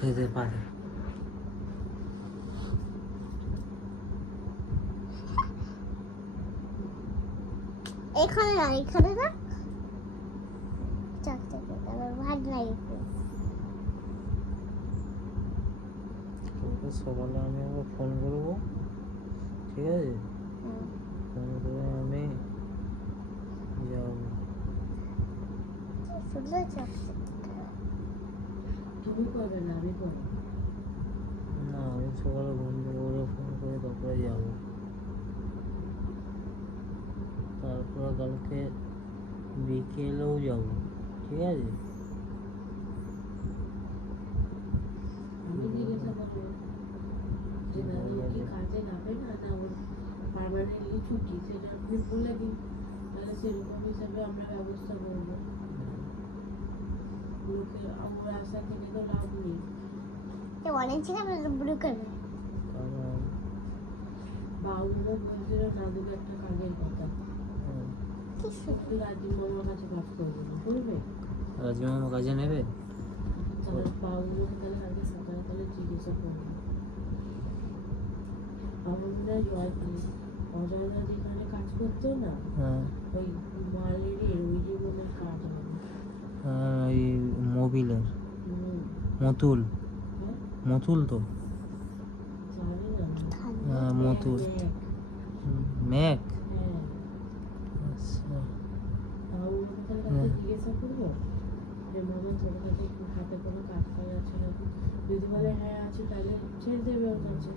যেতে পারে। এখানে না, এখানে না, চাক চাক ভাত লাগে। তোকে সকালে আমি আবার ফোন করবো, ঠিক আছে? ফোন করে আমি যাবো। শুনলে চাক তুমি করবে না, আমি করবো। না, আমি সকালে ঘুম থেকে উঠে ফোন করে তারপরে যাবো। তারপরে কালকে বিকেলেও যাবো, ঠিক আছে? আমি জিজ্ঞাসা করবো যে দাদু কি কাজে যাবে না, না ওর পার্মানেন্টলি ছুটি, সেটা আপনি বলে দিন, তাহলে সেরকম হিসাবে আমরা ব্যবস্থা করবো। লোকের আমার আশা থেকে তো লাভ নেই। অনেক ছিল ব্লু কালার। কারণ বাবু বলছিল দাদুকে একটা কাজের কথা, কি একটু রাজীব মামার কাছে কাজ করবে না, করবে? রাজু মামা কাজে নেবে? তাহলে বাবুকে তাহলে আগে সকালে তাহলে জিজ্ঞাসা করবো। আমার মনে হয় অজয়দা যেখানে কাজ করতো না, হ্যাঁ, ওই মালেরই ওই যে মনে হয় কাজ হবে। হ্যাঁ, ওই মোবিলের হুম, মতুল, হ্যাঁ, মতুল তো। জানি না। হ্যাঁ, মতুল। Mac, Mac. হ্যাঁ। আচ্ছা, বাবুকে তাহলে কাছে জিজ্ঞাসা করবো যে মামা তোর কাছে একটু হাতে কোনো কাজ পাওয়া যাচ্ছে নাকি, যদি বলে হ্যাঁ আছে তাহলে ছেড়ে দেবে ওর কাছে।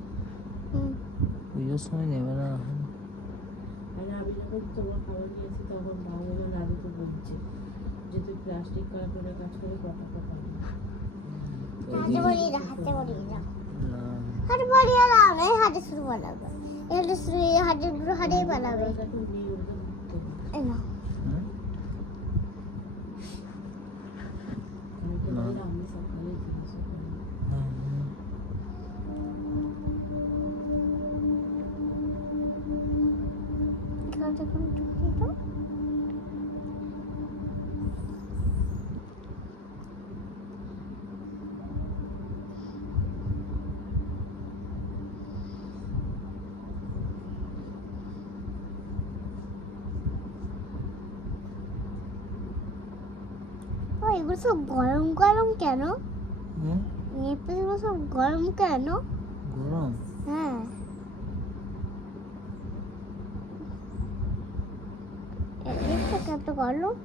পুজোর সময় নেবে না। আর আমি যখন তোমার খাবার নিয়ে আসি তখন বাবু আমার দাদুকে বলছে যে তুই প্লাস্টিক কার্টুনে কাজ করে কত টাকা পাবি। হাতে বলিয়ে দাও, হাতে বলিয়ে দাও, না, হাতে বলিয়ে দাও, এই হাতে শুরু বানাবে, এটা শুরু হাতে দুটো হাতেই বানাবে। এখন নিয়ে ওটা ঘুরতে হবে। এই না হুম? আমি তো বললাম আমি সকালে জিজ্ঞাসা করবো। হুম, হুম। খাওয়াটা কোন টুকি তো এগুলো সব গরম গরম কেন? হুম? এগুলো সব গরম কেন? গরম? হ্যাঁ, এটা কত গরম?